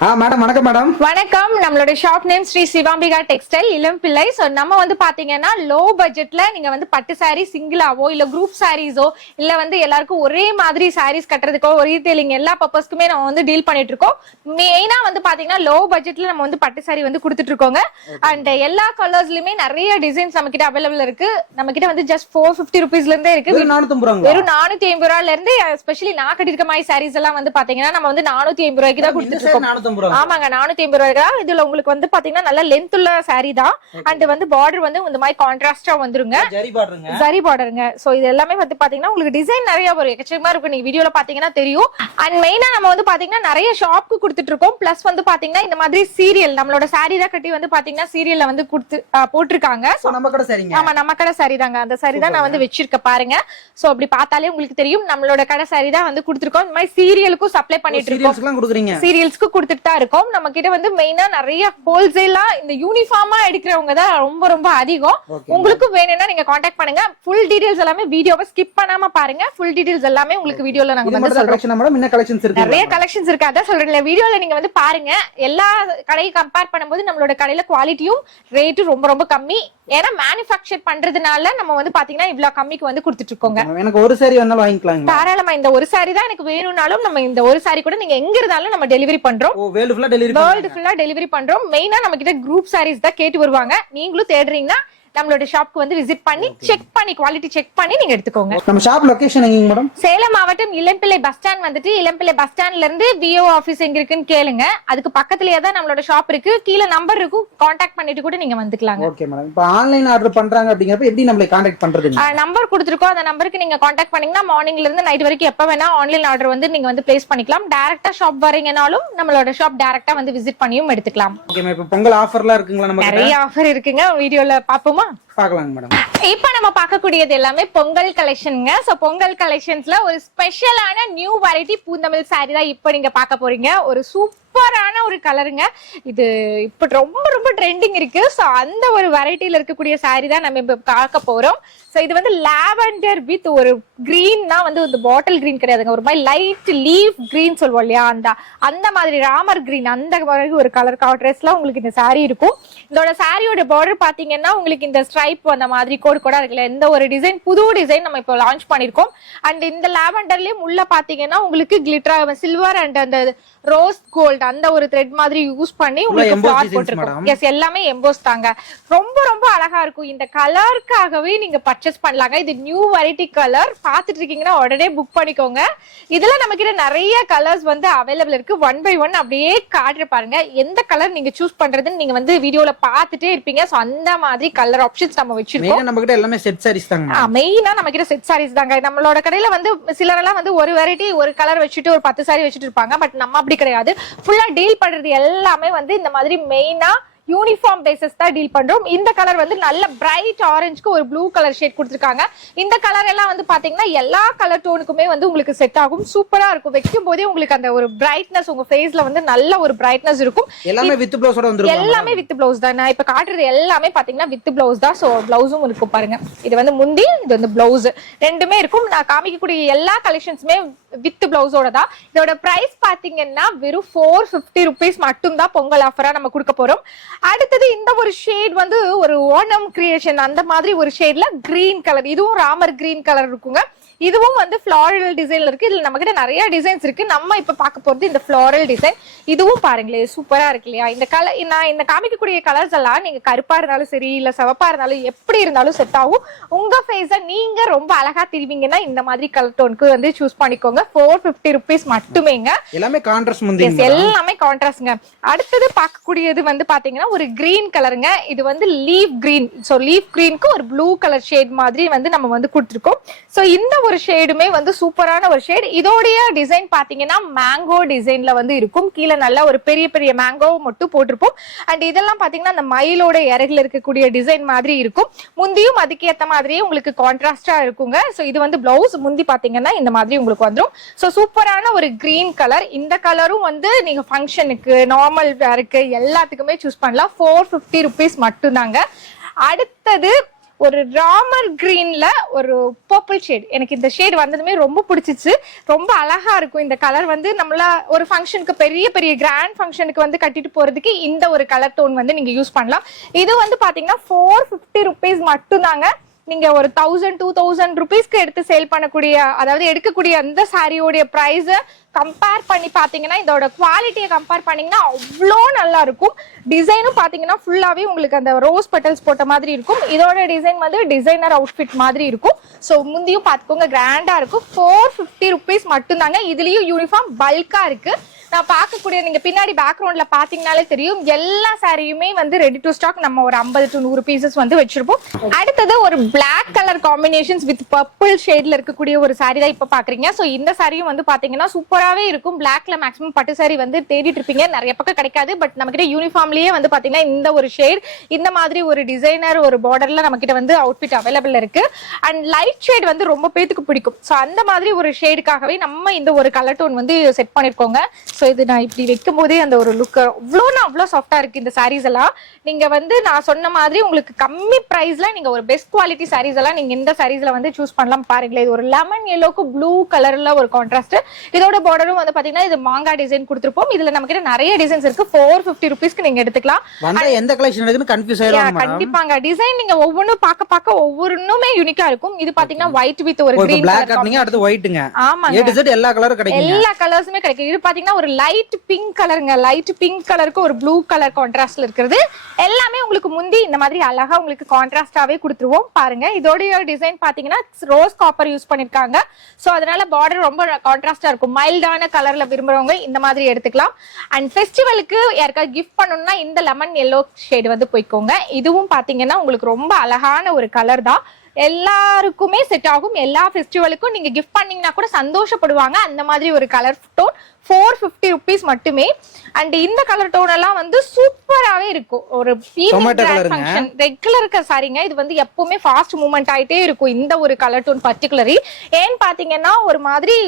Madam வணக்கம் madam. வணக்கம். நம்மளோட ஷாப் நேம் ஸ்ரீ சிவாம்பிகா டெக்ஸ்டைல் இளம்பிள்ளை. சோ நம்ம வந்து பாத்தீங்கன்னா லோ பட்ஜெட்ல நீங்க வந்து பட்டு சாரி சிங்கிளாவோ இல்ல குரூப் சாரீஸோ இல்ல வந்து எல்லாருக்கும் ஒரே மாதிரி சாரீஸ் கட்டுறதுக்கோ ரீட்டைலிங் எல்லா பர்பஸ்க்குமே நம்ம வந்து டீல் பண்ணிட்டு இருக்கோம். மெயினா வந்து பாத்தீங்கன்னா லோ பட்ஜெட்ல நம்ம வந்து பட்டு சாரி வந்து கொடுத்துட்டு இருக்கோங்க. அண்ட் எல்லா கலர்ஸ்லயுமே நிறைய டிசைன்ஸ் நம்ம கிட்ட அவைலபிள் இருக்கு. நம்ம கிட்ட வந்து ஜஸ்ட் 450 ருபீஸ்ல இருந்தே இருக்கு. வெறும் 450 ரூபாயில இருந்து ஸ்பெஷலி நான் கட்டிருக்க மாதிரி சாரீஸ் எல்லாம் வந்து பாத்தீங்கன்னா நம்ம வந்து 450 ரூபாய்க்கு தான் கொடுத்துட்டு இருக்கோம். ஆமாங்க, 450 ரூபாய். இதுல உங்களுக்கு வந்து பாத்தீங்கன்னா நல்ல லென்த் உள்ள சாரி தான். அண்ட் வந்து பார்டர் வந்து இந்த மாதிரி கான்ட்ராஸ்டா வந்துருங்க, ஜரி பார்டருங்க. சோ இது எல்லாமே வந்து பாத்தீங்கன்னா உங்களுக்கு டிசைன் நிறைய வரும், எக்கச்சக்கமா இருக்கும். நீங்க வீடியோல பாத்தீங்கன்னா தெரியும். அண்ட் மெயினா நம்ம வந்து பாத்தீங்கன்னா நிறைய ஷாப்க்கு கொடுத்துட்டு இருக்கோம். பிளஸ் வந்து பாத்தீங்கன்னா இந்த மாதிரி சீரியல் நம்மளோட சாரி தான் கட்டி வந்து பாத்தீங்கன்னா சீரியல்ல வந்து போட்டிருக்காங்க. ஆமா, நம்ம கடை சாரி தாங்க. அந்த சாரி தான் நான் வந்து வச்சிருக்க பாருங்க. சோ அப்படி பார்த்தாலே உங்களுக்கு தெரியும் நம்மளோட கடை சாரி தான் வந்து கொடுத்துருக்கோம். இந்த மாதிரி சீரியலுக்கும் சப்ளை பண்ணிட்டு இருக்கோம். சீரியல்ஸ்க்கு கொடுத்துட்டு தான் இருக்கோம். நம்ம கிட்ட வந்து மெயினா நிறைய ஹோல்சேலா இந்த யூனிஃபார்மா எடுக்கிறவங்க தான் ரொம்ப ரொம்ப அதிகம். உங்களுக்கு வேணும்னா நீங்க கான்டாக்ட் பண்ணுங்க. ஃபுல் டீடைல்ஸ் எல்லாமே வீடியோவை ஸ்கிப் பண்ணாம பாருங்க. ஃபுல் டீடைல்ஸ் எல்லாமே உங்களுக்கு வீடியோல நாங்க வந்து சொல்றோம். நிறைய கலெக்ஷன்ஸ் இருக்கு, அதான் சொல்றேன். வீடியோல நீங்க வந்து பாருங்க. எல்லா கடையை கம்பேர் பண்ணும்போது நம்மளோட கடையில குவாலிட்டியும் ரேட்டும் ரொம்ப ரொம்ப கம்மி. ஏன்னா மேனுஃபேக்சர் பண்றதுனால நம்ம வந்து பாத்தீங்கன்னா இவ்வளவு கம்மிக்கு வந்து கொடுத்துட்டு இருக்கோங்க. எனக்கு ஒரு சாரி வந்தாலும் வாங்கிக்கலாம் தாராளமா. இந்த ஒரு சாரி தான் எனக்கு வேணும்னாலும் நம்ம இந்த ஒரு சாரி கூட நீங்க எங்க இருந்தாலும் நம்ம டெலிவரி பண்றோம். வேர்ல்டு ஃபுல்லா டெலிவரி பண்றோம். மெயினா நம்ம கிட்ட குரூப் சாரீஸ் தான் கேட்டு வருவாங்க. நீங்களும் தேடுறீங்கன்னா நம்மளோட ஷாப்க்கு வந்து விசிட் பண்ணி செக் பண்ணி குவாலிட்டி செக் பண்ணி நீங்க எடுத்துக்கோங்க. நம்ம ஷாப் லொகேஷன் எங்க மேடம்? சேலம் மாவட்டம் இளம்பிள்ளை பஸ் ஸ்டாண்ட் வந்துட்டு இளம்பிள்ளை பஸ் ஸ்டாண்ட்ல இருந்து விஓ ஆபீஸ் எங்க இருக்குன்னு கேளுங்க. அதுக்கு பக்கத்துலயே தான் நம்மளோட ஷாப் இருக்கு. கீழ நம்பர் இருக்கும், கான்டாக்ட் பண்ணிட்டு கூட நீங்க வந்துக்கலாங்க. Okay madam. இப்போ ஆன்லைன் ஆர்டர் பண்றாங்க அப்படிங்கறப்ப எப்படி நம்மளை கான்டாக்ட் பண்றது? நம்பர் கொடுத்துருக்கோம். அந்த நம்பருக்கு நீங்க கான்டாக்ட் பண்ணீங்கன்னா மார்னிங்ல இருந்து நைட் வரைக்கும் எப்ப வேணா ஆன்லைன் ஆர்டர் வந்து நீங்க வந்து பிளேஸ் பண்ணிக்கலாம். டைரக்டா ஷாப் வரீங்கனாலும் நம்மளோட ஷாப் டைரக்டா வந்து விசிட் பண்ணியும் எடுத்துக்கலாம். Okay ma'am. இப்போ பொங்கல் ஆஃபர்லாம் இருக்குங்களா? நம்ம நிறைய ஆஃபர் இருக்குங்க. வீடியோல பாப்போமா? பார்க்கலாங்க மேடம். இப்ப நம்ம பார்க்கக்கூடியது எல்லாமே பொங்கல் கலெக்ஷன்ங்க. சோ பொங்கல் கலெக்ஷன்ஸ்ல ஒரு ஸ்பெஷலான நியூ வெரைட்டி பூந்தமிழ் சாரி தான் இப்ப நீங்க பார்க்க போறீங்க. ஒரு சூப்பரான ஒரு கலருங்க. இது இப்ப ரொம்ப ரொம்ப ட்ரெண்டிங் இருக்கு. சோ அந்த ஒரு வெரைட்டில இருக்கக்கூடிய சாரி தான் நம்ம இப்ப பார்க்க போறோம். சோ இது வந்து லாவெண்டர் வித் ஒரு கிரீன்னா வந்து இந்த பாட்டில் கிரீன் கிடையாதுங்க, ஒரு மாதிரி லைட் லீஃப் கிரீன் சொல்லுவோம் இல்லையா, அந்த மாதிரி ராமர் கிரீன் அந்த மாதிரி ஒரு கலர் கான்ட்ராஸ்ட்ல உங்களுக்கு இந்த சாரி இருக்கும். இதோட சாரியோட பார்டர் பாத்தீங்கன்னா உங்களுக்கு இந்த ஸ்ட்ரைப் அந்த மாதிரி கோடு கூட இருக்குல்ல, இந்த ஒரு டிசைன் புது டிசைன் நம்ம இப்போ லான்ச் பண்ணிருக்கோம். அண்ட் இந்த லாவெண்டர்லயும் உள்ள பாத்தீங்கன்னா உங்களுக்கு கிளிட்டர் சில்வர் அண்ட் அந்த ரோஸ் கோல்ட் அந்த ஒரு த்ரெட் மாதிரி யூஸ் பண்ணி உங்களுக்கு ஃபிளார் போட்டுருக்கோம். எஸ், எல்லாமே எம்போஸ் தாங்க. ரொம்ப ரொம்ப அழகா இருக்கும். இந்த கலருக்காகவே நீங்க பர்ச்சேஸ் பண்ணலாங்க. இது நியூ வெரைட்டி கலர். பாத்துட்டு இருக்கீங்கன்னா உடனே புக் பண்ணிக்கோங்க. இதுல நம்ம கிட்ட நிறைய கலர்ஸ் வந்து அவைலபிள் இருக்கு. 1 by 1 அப்படியே காட்டுற பாருங்க. எந்த கலர் நீங்க சூஸ் பண்றதுன்னு நீங்க வந்து வீடியோல பாத்துட்டே இருப்பீங்க. சோ அந்த மாதிரி கலர் ஆப்ஷன்ஸ் நம்ம வச்சிருக்கோம். நம்ம கிட்ட எல்லாமே செட் சாரீஸ் தாங்க. மெயினா நம்ம கிட்ட செட் சாரீஸ் தாங்க. நம்மளோட கடையில வந்து சிலரெல்லாம் வந்து ஒரு வெரைட்டி ஒரு கலர் வச்சுட்டு ஒரு 10 சாரி வச்சுட்டு இருப்பாங்க. பட் நம்ம அப்படி கிடையாது. ஃபுல்லா டீல் பண்றது எல்லாமே வந்து இந்த மாதிரி மெயினா யூனிஃபார்ம் பேசஸ் தான் டீல் பண்றோம். இந்த கலர் வந்து நல்ல பிரைட் ஆரஞ்சுக்கு ஒரு ப்ளூ கலர் ஷேட் கொடுத்திருக்காங்க. இந்த கலர் எல்லாம் வந்து பாத்தீங்கன்னா எல்லா கலர் டோனுக்குமே வந்து உங்களுக்கு செட் ஆகும். சூப்பரா இருக்கும். வைக்கும் போதே உங்களுக்கு அந்த ஒரு பிரைட்னஸ் உங்க ஃபேஸ்ல வந்து நல்ல ஒரு பிரைட்னஸ் இருக்கும். எல்லாமே வித் ப்ளவுஸோட வந்துரும். எல்லாமே வித் ப்ளவுஸ் தான். நான் இப்ப காட்டுறது எல்லாமே பாத்தீங்கன்னா வித் ப்ளவுஸ் தான். சோ ப்ளவுஸும் இருக்கும் பாருங்க. இது வந்து முந்தி, இது வந்து ப்ளவுஸ், ரெண்டுமே இருக்கும். நான் காமிக்கக்கூடிய எல்லா கலெக்ஷன்ஸுமே வித் ப்ளவுஸோட தான். இதோட பிரைஸ் பாத்தீங்கன்னா வெறும் 450 ருபீஸ் மட்டும் தான் பொங்கல் ஆஃபரா நம்ம கொடுக்க போறோம். அடுத்தது இந்த ஒரு ஷேட் வந்து ஒரு ஓணம் கிரியேஷன் அந்த மாதிரி ஒரு ஷேட்ல கிரீன் கலர், இதுவும் ராமர் கிரீன் கலர் இருக்குங்க. இதுவும் வந்து ஃபிளாரல் டிசைன்ல இருக்கு. இதுல நம்ம கிட்ட நிறைய டிசைன்ஸ் இருக்கு. நம்ம இப்ப பார்க்க போறது இந்த ஃபிளாரல் டிசைன். இதுவும் பாருங்களேன் சூப்பரா இருக்கு இல்லையா? இந்த கலர் நான் இந்த காமிக்கக்கூடிய கலர்ஸ் எல்லாம் நீங்க கருப்பா இருந்தாலும் சரி இல்ல சிவப்பா இருந்தாலும் எப்படி இருந்தாலும் செட் ஆகும். உங்க ஃபேஸ நீங்க ரொம்ப அழகா தெரிவிங்கன்னா இந்த மாதிரி கலர் டோனுக்கு வந்து சூஸ் பண்ணிக்கோங்க. 450 ருபீஸ் மட்டுமேங்க. எல்லாமே கான்ட்ராஸ்ட் முந்திங்க. எல்லாமே கான்ட்ராஸ்ட்ங்க. அடுத்தது பார்க்கக்கூடியது வந்து பாத்தீங்கன்னா ஒரு கிரீன் கலருங்க. இது வந்து லீஃப் கிரீன். சோ லீஃப் கிரீனுக்கு ஒரு ப்ளூ கலர் ஷேட் மாதிரி வந்து நம்ம வந்து கொடுத்துருக்கோம். சோ இந்த ஒரு ஷேடுமே வந்து சூப்பரான ஒரு ஷேட். இதோடைய டிசைன் பாத்தீங்கன்னா மேங்கோ டிசைன்ல வந்து இருக்கும். கீழே நல்லா ஒரு பெரிய பெரிய மேங்கோ மட்டும் போட்டிருப்போம். அண்ட் இதெல்லாம் பாத்தீங்கன்னா அந்த மயிலோட இறகுல இருக்கக்கூடிய டிசைன் மாதிரி இருக்கும். முந்தியும் அதுக்கு ஏத்த மாதிரியே உங்களுக்கு கான்ட்ராஸ்டா இருக்குங்க. சோ இது வந்து பிளவுஸ். முந்தி பாத்தீங்கன்னா இந்த மாதிரி உங்களுக்கு வந்துடும். சோ சூப்பரான ஒரு கிரீன் கலர். இந்த கலரும் வந்து நீங்க ஃபங்க்ஷனுக்கு நார்மல் வேருக்கு எல்லாத்துக்குமே சூஸ் பண்ணலாம். 450 ருபீஸ் மட்டும் தாங்க. அடுத்தது ஒரு ராமர் கிரீன்ல ஒரு பர்பிள் ஷேட். எனக்கு இந்த ஷேட் வந்ததுமே ரொம்ப பிடிச்சிச்சு. ரொம்ப அழகா இருக்கும் இந்த கலர் வந்து. நம்மள ஒரு ஃபங்க்ஷனுக்கு பெரிய பெரிய கிராண்ட் ஃபங்க்ஷனுக்கு வந்து கட்டிட்டு போறதுக்கு இந்த ஒரு கலர் டோன் வந்து நீங்க யூஸ் பண்ணலாம். இது வந்து பாத்தீங்கன்னா 450 rupees மட்டும் தாங்க. நீங்க ஒரு 1000-2000 rupeesக்கு எடுத்து சேல் பண்ணக்கூடிய, அதாவது எடுக்கக்கூடிய அந்த சாரியோடைய பிரைஸ் கம்பேர் பண்ணி பாத்தீங்கன்னா இதோட குவாலிட்டியை கம்பேர் பண்ணீங்கன்னா அவ்வளோ நல்லா இருக்கும். டிசைனும் பாத்தீங்கன்னா ஃபுல்லாவே உங்களுக்கு அந்த ரோஸ் பெட்டல்ஸ் போட்ட மாதிரி இருக்கும். இதோட டிசைன் வந்து டிசைனர் அவுட்ஃபிட் மாதிரி இருக்கும். ஸோ முந்தியும் பாத்துக்கோங்க, கிராண்டா இருக்கும். 450 rupees மட்டும் தாங்க. இதுலயும் யூனிஃபார்ம் பல்கா இருக்கு. நான் பார்க்கக்கூடிய, நீங்க பின்னாடி பேக்ரவுண்ட்ல பாத்தீங்கன்னாலே தெரியும், எல்லா சாரியுமே வந்து ரெடி டு ஸ்டாக் நம்ம ஒரு 50-100 பீசஸ் வந்து வச்சிருப்போம். அடுத்தது ஒரு black colour combinations with purple ஷேட்ல இருக்கக்கூடிய ஒரு சாரி தான் இப்ப பாக்குறீங்க. சோ இந்த சாரியும் வந்து பாத்தீங்கன்னா சூப்பராவே இருக்கும். பிளாக்ல மேக்ஸிமம் பட்டு சாரி வந்து தேடிட்டு இருப்பீங்க, நிறைய பக்கம் கிடைக்காது. பட் நம்ம கிட்ட யூனிஃபார்ம்லயே வந்து பாத்தீங்கன்னா இந்த ஒரு ஷேட், இந்த மாதிரி ஒரு டிசைனர் ஒரு பார்டர்ல நம்ம கிட்ட வந்து அவுட்ஃபிட் அவைலபிள் இருக்கு. அண்ட் லைட் ஷேட் வந்து ரொம்ப பேத்துக்கு பிடிக்கும். சோ அந்த மாதிரி ஒரு ஷேடுக்காகவே நம்ம இந்த ஒரு கலர் டோன் வந்து செட் பண்ணிருக்கோங்க. சோ இது நான் இப்படி வைக்கும் போதே அந்த ஒரு லுக் அவ்வளோ சாஃப்டா இருக்கு இந்த சாரீஸ் எல்லாம். நீங்க வந்து நான் சொன்ன மாதிரி உங்களுக்கு கம்மி பிரைஸ்ல நீங்க ஒரு பெஸ்ட் குவாலிட்டி சாரீஸ் எல்லாம் நீங்க இந்த சாரீஸ்ல வந்து சூஸ் பண்ணலாம். பாருங்களேன், இது ஒரு லெமன் எல்லோக்கு ப்ளூ கலர்ல ஒரு கான்ட்ராஸ்ட். இதோட பார்டரும் வந்து பாத்தீங்கன்னா இது மாங்கா டிசைன் கொடுத்திருப்போம். இதுல நம்ம கிட்ட நிறைய டிசைன்ஸ் இருக்கு. 450 rupeesக்கு நீங்க எடுத்துக்கலாம். எந்த கலெக்ஷன் இருக்குன்னு கன்ஃபியூஸ் ஆயிடுவாங்க. கண்டிப்பாங்க, டிசைன் நீங்க ஒவ்வொன்னும் பார்க்க ஒவ்வொன்னுமே யூனிக்கா இருக்கும். இது பாத்தீங்கன்னா ஒயிட் வித் ஒரு கிரீன் பிளாக் காட்டுங்க, அடுத்து ஒயிட்ங்க. ஆமாங்க, ஏ டு Z எல்லா கலரும் கிடைக்கும். எல்லா கலர்ஸுமே கிடைக்கும். இது பாத்தீங்கன்னா ஒரு லைட் பிங்க் கலருங்க. லைட் பிங்க் கலருக்கு ஒரு ப்ளூ கலர் கான்ட்ராஸ்ட்ல இருக்கிறது எல்லாமே உங்களுக்கு முந்தி இந்த மாதிரி அழகா உங்களுக்கு கான்ட்ராஸ்டாவே கொடுத்துருவோம். பாருங்க, இதோட டிசைன் பாத்தீங்கன்னா ரோஸ் காப்பர் யூஸ் பண்ணிருக்காங்க. சோ அதனால பார்டர் ரொம்ப கான்ட்ராஸ்டா இருக்கும். மைல்டான கலர்ல விரும்புறவங்க இந்த மாதிரி எடுத்துக்கலாம். அண்ட் ஃபெஸ்டிவலுக்கு யாருக்காவது கிஃப்ட் பண்ணணும்னா இந்த லெமன் எல்லோ ஷேட் வந்து போய்க்கோங்க. இதுவும் பாத்தீங்கன்னா உங்களுக்கு ரொம்ப அழகான ஒரு கலர் தான். எல்லாருக்குமே செட் ஆகும். எல்லா ஃபெஸ்டிவலுக்கும் நீங்க கிஃப்ட் பண்ணீங்கன்னா கூட சந்தோஷப்படுவாங்க. அந்த மாதிரி ஒரு கலர் டோன் 450 rupees மட்டுமே. அண்ட் இந்த கலர் டோன் எல்லாம் வந்து சூப்பராவே இருக்கும். ஒரு ஃபங்க்ஷன் ரெகுலர் இருக்க சாரிங்க. இது வந்து எப்பவுமே ஃபாஸ்ட் மூவ்மெண்ட் ஆயிட்டே இருக்கும் இந்த ஒரு கலர் டோன் பர்டிகுலரி. ஏன்னு பாத்தீங்கன்னா ஒரு மாதிரி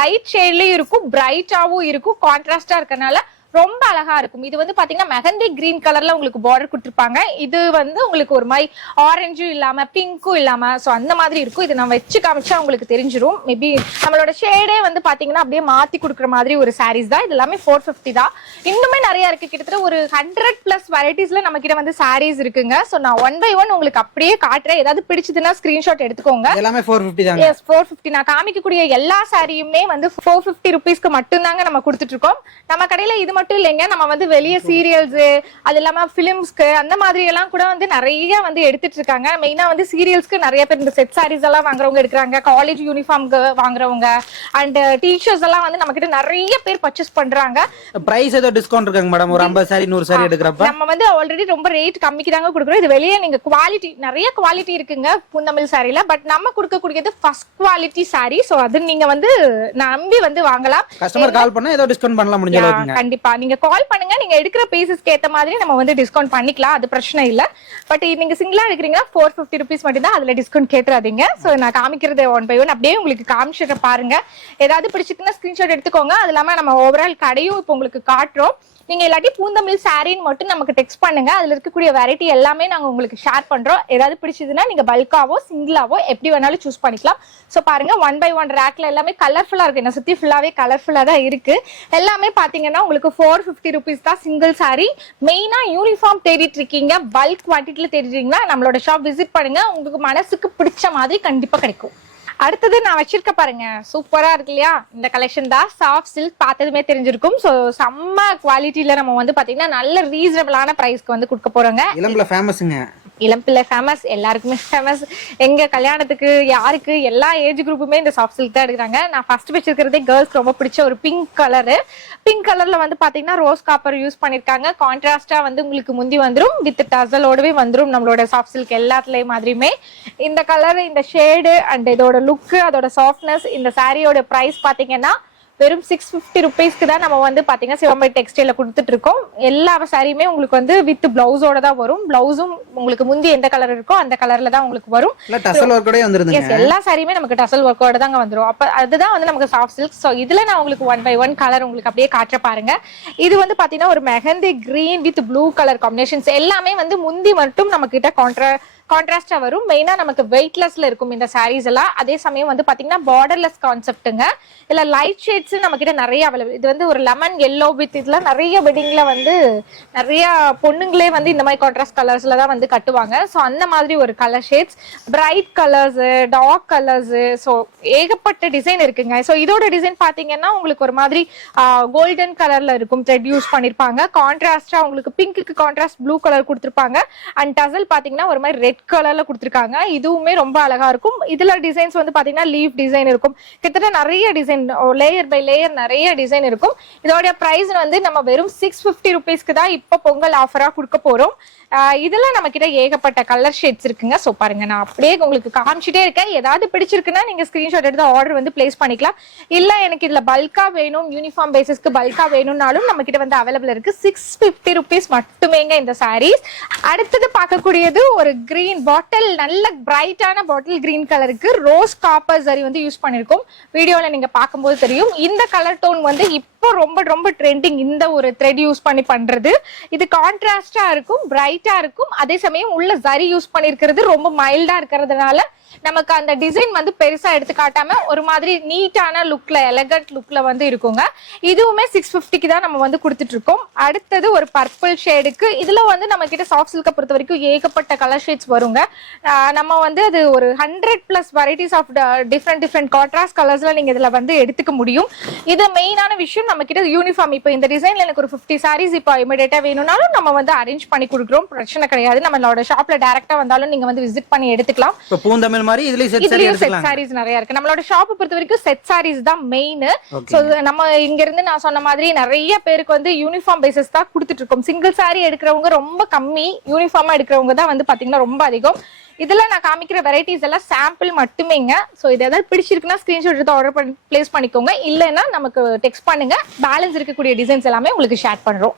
லைட் ஷேட்லயும் இருக்கும், பிரைட்டாவும் இருக்கும், கான்ட்ராஸ்டா இருக்கனால ரொம்ப அழகா இருக்கும். இது வந்து பாத்தீங்கன்னா மெஹந்தி கிரீன் கலர்ல உங்களுக்கு பார்டர் கொடுத்துருப்பாங்க. இது வந்து உங்களுக்கு ஒரு மாதிரி ஆரஞ்சும் இல்லாம பிங்க்கும் இல்லாம சோ அந்த மாதிரி இருக்கும். இது நான் வச்சு காமிச்சா உங்களுக்கு தெரிஞ்சிரும். மேபி நம்மளோட ஷேடே வந்து பாத்தீங்கன்னா அப்படியே மாத்தி கொடுக்குற மாதிரி ஒரு சாரீஸ் தான். இது எல்லாமே 450 தான். இன்னுமே நிறைய இருக்கு. கிட்டத்தட்ட ஒரு 100+ வெரைட்டிஸ்ல நம்ம கிட்ட வந்து சாரீஸ் இருக்குங்க. சோ நான் 1 by 1 உங்களுக்கு அப்படியே காட்டுறேன். ஏதாவது பிடிச்சதுன்னா ஸ்கிரீன்ஷாட் எடுத்துக்கோங்க. எல்லாமே 450 தான். எஸ், 450. நான் காமிக்கக்கூடிய எல்லா சாரியுமே வந்து 450 rupeesக்கு மட்டும் தாங்க நம்ம கொடுத்துட்டு இருக்கோம். நம்ம கடையில இது மட்டும் இல்லைங்க, நம்ம வந்து வெளிய சீரியல்ஸ், அது இல்லாம பிலிம்ஸ்க்கு அந்த மாதிரி எல்லாம் கூட வந்து நிறைய வந்து எடுத்துட்டு இருக்காங்க. மெயினா வந்து சீரியல்ஸ்க்கு நிறைய பேர் இந்த செட் சாரீஸ் எல்லாம் வாங்குறவங்க எடுக்கிறாங்க. காலேஜ் யூனிஃபார்ம்க்கு வாங்குறவங்க அண்ட் டீச்சர்ஸ் எல்லாம் வந்து நம்ம கிட்ட நிறைய பேர் பர்ச்சேஸ் பண்றாங்க. பிரைஸ் ஏதோ டிஸ்கவுண்ட் இருக்காங்க மேடம்? ஒரு 50 சாரி 100 சாரி எடுக்கறப்ப நம்ம வந்து ஆல்ரெடி ரொம்ப ரேட் கம்மிக்கு தாங்க கொடுக்குறோம். இது வெளியே நீங்க குவாலிட்டி நிறைய குவாலிட்டி இருக்குங்க பூந்தமிழ் சாரில. பட் நம்ம கொடுக்கக்கூடியது ஃபர்ஸ்ட் குவாலிட்டி சாரி. சோ அது நீங்க வந்து நம்பி வந்து வாங்கலாம். கஸ்டமர் கால் பண்ணா ஏதோ டிஸ்கவுண்ட் பண்ணலாம் முடிஞ்ச அளவுக்கு. கண்டிப்பா நீங்க கால் பண்ணுங்க. நீங்க எடுக்கிற பீசஸ்க்கு ஏத்த மாதிரி நம்ம வந்து டிஸ்கவுண்ட் பண்ணிக்கலாம், அது பிரச்சனை இல்ல. பட் நீங்க சிங்கிளா எடுக்கிறீங்கன்னா 450 rupees மட்டும் தான். அதுல டிஸ்கவுண்ட் கேட்றாதீங்க. சோ நான் காமிக்கிறது 1 by 1 அப்படியே உங்களுக்கு காமிச்சிட்டு பாருங்க. ஏதாவது பிடிச்சிருக்குன்னா ஸ்கிரீன்ஷாட் எடுத்துக்கோங்க. அது இல்லாம நம்ம ஓவரால் கடையும் இப்போ உங்களுக்கு காட்டுறோம். நீங்க இல்லாட்டி பூந்தமிழ் சாரின்னு மட்டும் நமக்கு டெக்ஸ்ட் பண்ணுங்க. அதுல இருக்கக்கூடிய வெரைட்டி எல்லாமே நாங்க உங்களுக்கு ஷேர் பண்றோம். ஏதாவது பிடிச்சதுன்னா நீங்க பல்காவோ சிங்கிளாவோ எப்படி வேணாலும் சூஸ் பண்ணிக்கலாம். சோ பாருங்க, 1 by 1 ரேக்ல எல்லாமே கலர்ஃபுல்லா இருக்கு. என்ன சுத்தி ஃபுல்லாவே கலர்ஃபுல்லா தான் இருக்கு. எல்லாமே பாத்தீங்கன்னா உங்களுக்கு 450 rupees தான் சிங்கிள் சாரி. மெயினா யூனிஃபார்ம் தேடிட்டு இருக்கீங்க, பல்க் குவான்டிட்டில தேடிட்டீங்கன்னா நம்மளோட ஷாப் விசிட் பண்ணுங்க. உங்களுக்கு மனசுக்கு பிடிச்ச மாதிரி கண்டிப்பா கிடைக்கும். அடுத்தது நான் வச்சிருக்க பாருங்க, சூப்பரா இருக்கு இல்லையா? இந்த கலெக்ஷன் தான் சாஃப்ட் சில்க். பார்த்ததுமே தெரிஞ்சிருக்கும். சோ செம்ம குவாலிட்டியில நம்ம வந்து பாத்தீங்கன்னா நல்ல ரீசனபிளான பிரைஸ்க்கு வந்து கொடுக்க போறோங்க. இளம்பிள்ளை ஃபேமஸ்ங்க. இளம்பிள்ளை ஃபேமஸ், எல்லாருக்குமே ஃபேமஸ். எங்க கல்யாணத்துக்கு யாருக்கு எல்லா ஏஜ் குரூப்புமே இந்த சாஃப்ட் சில்க் தான் எடுக்கிறாங்க. நான் ஃபர்ஸ்ட் வச்சிருக்கிறதே கேர்ள்ஸ்க்கு ரொம்ப பிடிச்ச ஒரு பிங்க் கலரு. பிங்க் கலர்ல வந்து பாத்தீங்கன்னா ரோஸ் காப்பர் யூஸ் பண்ணிருக்காங்க. கான்ட்ராஸ்டா வந்து உங்களுக்கு முந்தி வந்துரும், வித் டசலோடவே வந்துரும். நம்மளோட சாஃப்ட் சில்க் எல்லாத்துலயும் மாதிரியுமே இந்த கலர், இந்த ஷேடு அண்ட் இதோட லுக், அதோட சாஃப்ட்னஸ். இந்த சாரியோட பிரைஸ் பாத்தீங்கன்னா வெறும் 650 rupeesக்கு தான் நம்ம வந்து பாத்தீங்கன்னா சிவம்பை டெக்ஸ்டைல கொடுத்துட்டு இருக்கோம். எல்லா சாரியுமே உங்களுக்கு வந்து வித் பிளவுஸோட தான் வரும். பிளவுஸும் உங்களுக்கு முந்தி எந்த கலர் இருக்கோ அந்த கலர்ல தான் உங்களுக்கு வரும். எல்லா சாரியுமே நமக்கு டசல் ஒர்க்கோட தாங்க வந்துரும். அப்ப அதுதான் வந்து நமக்கு சாஃப்ட் சில்க். சோ இதுல நான் உங்களுக்கு 1 by 1 கலர் உங்களுக்கு அப்படியே காட்டுற பாருங்க. இது வந்து பாத்தீங்கன்னா ஒரு mehndi green with blue colour combinations. எல்லாமே வந்து முந்தி மட்டும் நம்ம கிட்ட கான்ட்ராஸ்டா வரும். மெயினா நமக்கு வெயிட்லெஸ்ல இருக்கும் இந்த சாரீஸ் எல்லாம். அதே சமயம் வந்து பாத்தீங்கன்னா பார்டர்லெஸ் கான்செப்ட்டுங்க. இல்ல லைட் ஷேட்ஸ் நம்ம கிட்ட நிறைய அவைலபிள். இது வந்து ஒரு லெமன் எல்லோ வித் இதுல நிறைய வெட்டிங்ல வந்து நிறைய பொண்ணுங்களே வந்து இந்த மாதிரி கான்ட்ராஸ்ட் கலர்ஸ்ல தான் வந்து கட்டுவாங்க. ஸோ அந்த மாதிரி ஒரு colour shades, bright colours, dark colours, so ஏகப்பட்ட டிசைன் இருக்குங்க. ஸோ இதோட டிசைன் பாத்தீங்கன்னா உங்களுக்கு ஒரு மாதிரி கோல்டன் கலர்ல இருக்கும். த்ரெட் யூஸ் பண்ணிருப்பாங்க. கான்ட்ராஸ்டா உங்களுக்கு பிங்க்கு கான்ட்ராஸ்ட் ப்ளூ கலர் கொடுத்துருப்பாங்க. அண்ட் டசல் பாத்தீங்கன்னா ஒரு மாதிரி ரெட் கலர்ல கொடுத்துருக்காங்க. இதுவுமே ரொம்ப அழகா இருக்கும். இதுல டிசைன்ஸ் வந்து பாத்தீங்கன்னா லீஃப் டிசைன் இருக்கும். கிட்டத்தட்ட நிறைய டிசைன், லேயர் பை லேயர் நிறைய டிசைன் இருக்கும். இதோட பிரைஸ் வந்து நம்ம வெறும் 650 ருபீஸ்க்கு தான் இப்ப பொங்கல் ஆஃபரா கொடுக்க போறோம். இதுல நம்ம கிட்ட ஏகப்பட்ட கலர் ஷேட்ஸ் இருக்குங்க. சோ பாருங்க, நான் அப்படியே உங்களுக்கு காமிச்சிட்டே இருக்கேன். ஏதாவது பிடிச்சிருக்குன்னா நீங்க ஸ்கிரீன்ஷாட் எடுத்து ஆர்டர் வந்து பிளேஸ் பண்ணிக்கலாம். இல்ல எனக்கு இதுல பல்கா வேணும், யூனிஃபார்ம் பேசிஸ்க்கு பல்கா வேணும்னாலும் நம்ம கிட்ட வந்து அவைலபிள் இருக்கு. 650 ருபீஸ் மட்டுமேங்க இந்த சாரீஸ். அடுத்தது பார்க்கக்கூடியது ஒரு கிரீன் பாட்டில், நல்ல பிரைட்டான பாட்டில் கிரீன் கலருக்கு ரோஸ் காப்பர் சரி வந்து யூஸ் பண்ணிருக்கோம். வீடியோல நீங்க பார்க்கும்போது தெரியும். இந்த கலர் டோன் வந்து இப்போ ரொம்ப ரொம்ப ட்ரெண்டிங். இந்த ஒரு த்ரெட் யூஸ் பண்ணி பண்றது இது கான்ட்ராஸ்டா இருக்கும், பிரைட்டா இருக்கும். அதே சமயம் உள்ள சரி யூஸ் பண்ணிருக்கிறது ரொம்ப மைல்டா இருக்கிறதுனால நமக்கு அந்த டிசைன் வந்து பெருசா எடுத்து காட்டாம ஒரு மாதிரி நீட்டான லுக்ல, எலகண்ட் லுக்ல வந்து இருக்குங்க. இதுவுமே 650க்கு தான் நம்ம வந்து கொடுத்துட்டு இருக்கோம். அடுத்தது ஒரு பர்பிள் ஷேடுக்கு. இதுல வந்து நம்ம கிட்ட சாஃப்ட் சில்க பொறுத்த வரைக்கும் ஏகப்பட்ட கலர் ஷேட்ஸ் வருங்க. நம்ம வந்து அது ஒரு 100+ வெரைட்டிஸ் ஆஃப் டிஃப்ரெண்ட் கான்ட்ராஸ்ட் கலர்ஸ்ல நீங்க இதுல வந்து எடுத்துக்க முடியும். இது மெயினான விஷயம். நம்ம கிட்ட யூனிஃபார்ம் இப்போ இந்த டிசைன்ல எனக்கு ஒரு 50 சாரீஸ் இப்போ இமிடியேட்டா வேணும்னாலும் நம்ம வந்து அரேஞ்ச் பண்ணி கொடுக்குறோம். பிரச்சனை கிடையாது. நம்மளோட ஷாப்ல டைரக்டா வந்தாலும் நீங்க வந்து விசிட் பண்ணி எடுத்துக்கலாம். மாதிரி இதுலயே செட் சாரீஸ் நிறைய இருக்கு. நம்மளோட ஷாப் பொறுத்த வரைக்கும் செட் சாரீஸ் தான் மெயின். சோ நம்ம இங்க இருந்து நான் சொன்ன மாதிரி நிறைய பேருக்கு வந்து யூனிஃபார்ம் பேசிஸ் தான் கொடுத்துட்டு இருக்கோம். சிங்கிள் சாரி எடுக்கிறவங்க ரொம்ப கம்மி, யூனிஃபார்மா எடுக்கிறவங்க தான் வந்து பாத்தீங்கன்னா ரொம்ப அதிகம். இதுல நான் காமிக்கிற வெரைட்டிஸ் எல்லாம் சாம்பிள் மட்டுமேங்க. சோ இது ஏதாவது பிடிச்சிருக்குன்னா ஸ்கிரீன்ஷாட் எடுத்து ஆர்டர் பண்ணி பிளேஸ் பண்ணிக்கோங்க. இல்லைன்னா நமக்கு டெக்ஸ்ட் பண்ணுங்க. பேலன்ஸ் இருக்கக்கூடிய டிசைன்ஸ் எல்லாமே உங்களுக்கு ஷேர் பண்றோம்.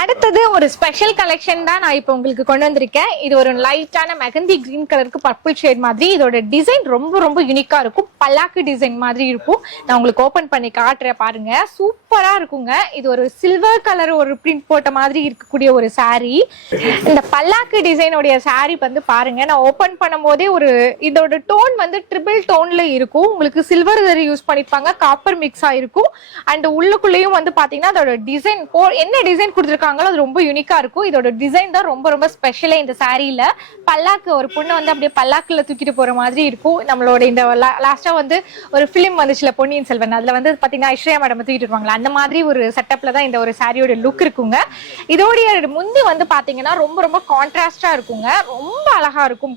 அடுத்தது ஒரு ஸ்பெஷல் கலெக்ஷன் தான் நான் இப்போ உங்களுக்கு கொண்டு வந்திருக்கேன். இது ஒரு லைட்டான மெகந்தி கிரீன் கலருக்கு பர்பிள் ஷேட் மாதிரி. இதோட டிசைன் ரொம்ப ரொம்ப யூனிக்கா இருக்கும். பல்லாக்கு டிசைன் மாதிரி இருக்கும். நான் உங்களுக்கு ஓபன் பண்ணி காட்டுறேன் பாருங்க. சூப்பரா இருக்குங்க. இது ஒரு சில்வர் கலர் ஒரு பிரிண்ட் போட்ட மாதிரி இருக்கக்கூடிய ஒரு சாரி. இந்த பல்லாக்கு டிசைனோட சாரி வந்து பாருங்க. நான் ஓபன் பண்ணும்போதே ஒரு இதோட டோன் வந்து ட்ரிபிள் டோன்ல இருக்கும். உங்களுக்கு சில்வர் ஜரி யூஸ் பண்ணிருப்பாங்க, காப்பர் மிக்ஸ் ஆயிருக்கும். அண்ட் உள்ளுக்குள்ளேயும் வந்து பாத்தீங்கன்னா அதோட டிசைன் என்ன டிசைன் கொடுத்துருக்காங்களோ அது ரொம்ப யூனிக்கா இருக்கும். இதோட டிசைன் தான் ரொம்ப ரொம்ப ஸ்பெஷலே இந்த சாரீல. பல்லாக்கு ஒரு பொண்ணு வந்து அப்படியே பல்லாக்குல தூக்கிட்டு போற மாதிரி இருக்கும். நம்மளோட இந்த லாஸ்டா வந்து ஒரு பிலிம் வந்துச்சுல பொன்னியின் செல்வன், அதுல வந்து பாத்தீங்கன்னா ஐஸ்வர்யா மேடம் தூக்கிட்டு இருப்பாங்களா, அந்த மாதிரி ஒரு செட்டப்ல தான் இந்த ஒரு சாரியோட லுக் இருக்குங்க. இதோடைய முந்தி வந்து பாத்தீங்கன்னா ரொம்ப ரொம்ப கான்ட்ராஸ்டா இருக்குங்க. ரொம்ப அழகா இருக்கும்.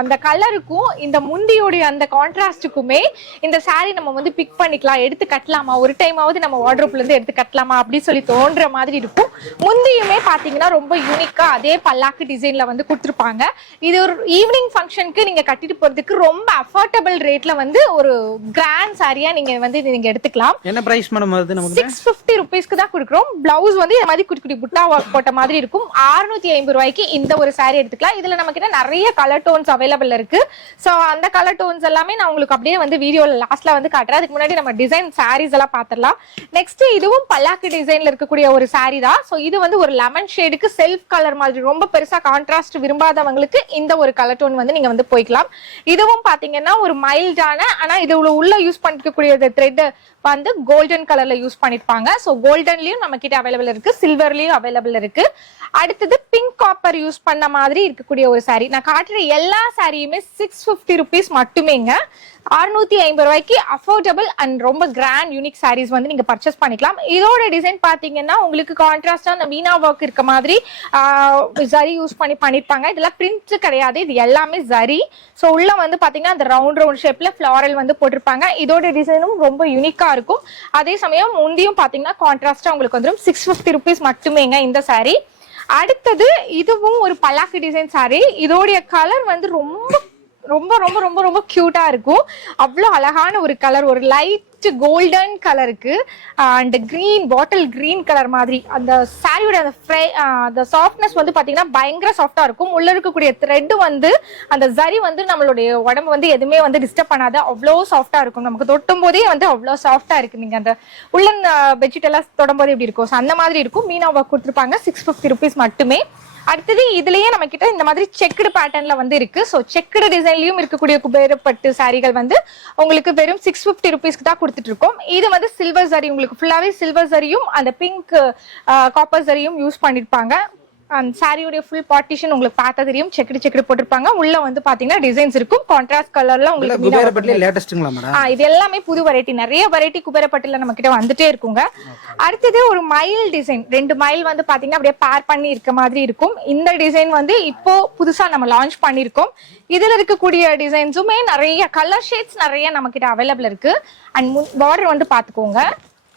அந்த கலருக்கும் இந்த முந்தியோடைய அந்த கான்ட்ராஸ்டுக்குமே இந்த சாரி நம்ம வந்து பிக் பண்ணிக்கலாம், எடுத்து கட்டலாமா, ஒரு டைமாவது நம்ம வார்ட்ரோப்ல இருந்து எடுத்து கட்டலாமா அப்படின்னு சொல்லி தோன்ற மாதிரி இருக்கும். முந்தியுமே பாத்தீங்கன்னா ரொம்ப யூனிக்கா அதே பல்லாக்கு டிசைன்ல வந்து கொடுத்துருப்பாங்க. இது ஒரு ஈவினிங் ஃபங்க்ஷனுக்கு நீங்க கட்டிட்டு போறதுக்கு ரொம்ப அஃபோர்டபிள் ரேட்ல வந்து ஒரு கிராண்ட் சாரியா நீங்க வந்து நீங்க எடுத்துக்கலாம். என்ன பிரைஸ் மேடம் வருது நமக்கு? 650 ருபீஸ்க்கு தான் கொடுக்குறோம். பிளவுஸ் வந்து இந்த மாதிரி குட்டி குட்டி புட்டா போட்ட மாதிரி இருக்கும். 650 ரூபாய்க்கு இந்த ஒரு சாரி எடுத்துக்கலாம். இதுல நம்ம கிட்ட நிறைய கலர் டோன்ஸ் அவைலபிள் இருக்கு. சோ அந்த கலர் டோன்ஸ் எல்லாமே நான் உங்களுக்கு அப்படியே வந்து வீடியோல லாஸ்ட்ல வந்து காட்டுறேன். அதுக்கு முன்னாடி நம்ம டிசைன் சாரீஸ் எல்லாம் பாத்திரலாம். நெக்ஸ்ட் இதுவும் பல்லாக்கு டிசைன்ல இருக்கக்கூடிய ஒரு சாரி தான். சோ இது வந்து ஒரு லெமன் ஷேடுக்கு செல்ஃப் கலர் மாதிரி, ரொம்ப பெருசா கான்ட்ராஸ்ட் விரும்பாதவங்களுக்கு இந்த ஒரு கலர் டோன் வந்து நீங்க வந்து போய்க்கலாம். இதுவும் பாத்தீங்கன்னா ஒரு மைல்டான, ஆனா இது உள்ள யூஸ் பண்ணிக்கக்கூடிய த்ரெட் வந்து கோல்டன் கலர்ல யூஸ் பண்ணிருப்பாங்க. சோ கோல்டன்லயும் நம்ம கிட்ட அவைலபிள் இருக்கு, சில்வர்லயும் அவைலபிள் இருக்கு. அடுத்தது பிங்க் காப்பர் யூஸ் பண்ண மாதிரி இருக்கக்கூடிய ஒரு சாரி. நான் காட்டுற எல்லா சாரியுமே 650 ருபீஸ் மட்டுமேங்க. 650 ரூபாய்க்கு அஃபோர்டபிள் அண்ட் ரொம்ப கிராண்ட் யூனிக் சாரீஸ் வந்து நீங்க பர்ச்சேஸ் பண்ணிக்கலாம். இதோட டிசைன் பாத்தீங்கன்னா உங்களுக்கு கான்ட்ராஸ்டா அந்த மீனா ஒர்க் இருக்க மாதிரி ஜரி யூஸ் பண்ணிருப்பாங்க. இதெல்லாம் பிரிண்ட் கிடையாது, இது எல்லாமே ஜரி. சோ உள்ள வந்து பாத்தீங்கன்னா அந்த ரவுண்ட் ஷேப்ல ஃபிளாரல் வந்து போட்டிருப்பாங்க. இதோட டிசைனும் ரொம்ப யூனிக்கா இருக்கும். அதே சமயம் முந்தியும் பாத்தீங்கன்னா கான்ட்ராஸ்டா உங்களுக்கு வந்துடும். 650 ருபீஸ் மட்டுமேங்க இந்த சாரி. அடுத்தது இதுவும் ஒரு பல்லாக்கு டிசைன் சாரி. இதோடைய கலர் வந்து ரொம்ப ரொம்ப ரொம்ப ரொம்ப ரொம்ப கியூட்டா இருக்கும். அவ்வளோ அழகான ஒரு கலர், ஒரு லைட் கோல்டன் கலருக்கு and green, bottle green colour மாதிரி. அந்த சாரியோட அந்த சாஃப்ட்னஸ் வந்து பாத்தீங்கன்னா பயங்கர சாஃப்டா இருக்கும். உள்ள இருக்கக்கூடிய த்ரெட் வந்து அந்த ஜரி வந்து நம்மளுடைய உடம்பு வந்து எதுவுமே வந்து டிஸ்டர்ப் பண்ணாத அவ்வளோ சாஃப்டா இருக்கும். நமக்கு தொட்டும் போதே வந்து அவ்வளோ சாஃப்டா இருக்கு. நீங்க அந்த உள்ளன் பெட்ஷீட் எல்லாம் தொடும் போது எப்படி இருக்கும், அந்த மாதிரி இருக்கும். மீனா ஒர்க் கொடுத்துருப்பாங்க. 650 ருபீஸ் மட்டுமே. அடுத்தது இதுலயே நம்ம கிட்ட இந்த மாதிரி செக்குடு பேட்டர்ன்ல வந்து இருக்கு. ஸோ செக்குடு டிசைன்லயும் இருக்கக்கூடிய குபேரப்பட்டு சாரிகள் வந்து உங்களுக்கு வெறும் 650 ருபீஸ்க்கு தான் கொடுத்துட்டு இருக்கோம். இது வந்து சில்வர் ஜரி, உங்களுக்கு ஃபுல்லாவே சில்வர் ஜரியும் அந்த பிங்க் காப்பர் ஜரியும் யூஸ் பண்ணிருப்பாங்க. அந்த சாரியோட ஃபுல் பார்ட்டிஷன் உங்களுக்கு பார்த்தா தெரியும், செக்குடு போட்டிருப்பாங்க. உள்ள வந்து பாத்தீங்கன்னா டிசைன்ஸ் இருக்கும், கான்ட்ராஸ்ட் கலர்ல உங்களுக்கு குபேரப்பட்டுல லேட்டஸ்ட்ங்களா மேடம்? இது எல்லாமே புது வெரைட்டி, நிறைய வெரைட்டி குபேரப்பட்டுல நம்ம கிட்ட வந்துட்டே இருக்குங்க. அடுத்தது ஒரு மயில் டிசைன், 2 மயில் வந்து பாத்தீங்கன்னா அப்படியே பேர் பண்ணி இருக்க மாதிரி இருக்கும். இந்த டிசைன் வந்து இப்போ புதுசா நம்ம லான்ச் பண்ணிருக்கோம். இதுல இருக்கக்கூடிய டிசைன்ஸுமே நிறைய கலர் ஷேட்ஸ் நிறைய நம்ம கிட்ட அவைலபிள் இருக்கு. அண்ட் பார்டர் வந்து பாத்துக்கோங்க,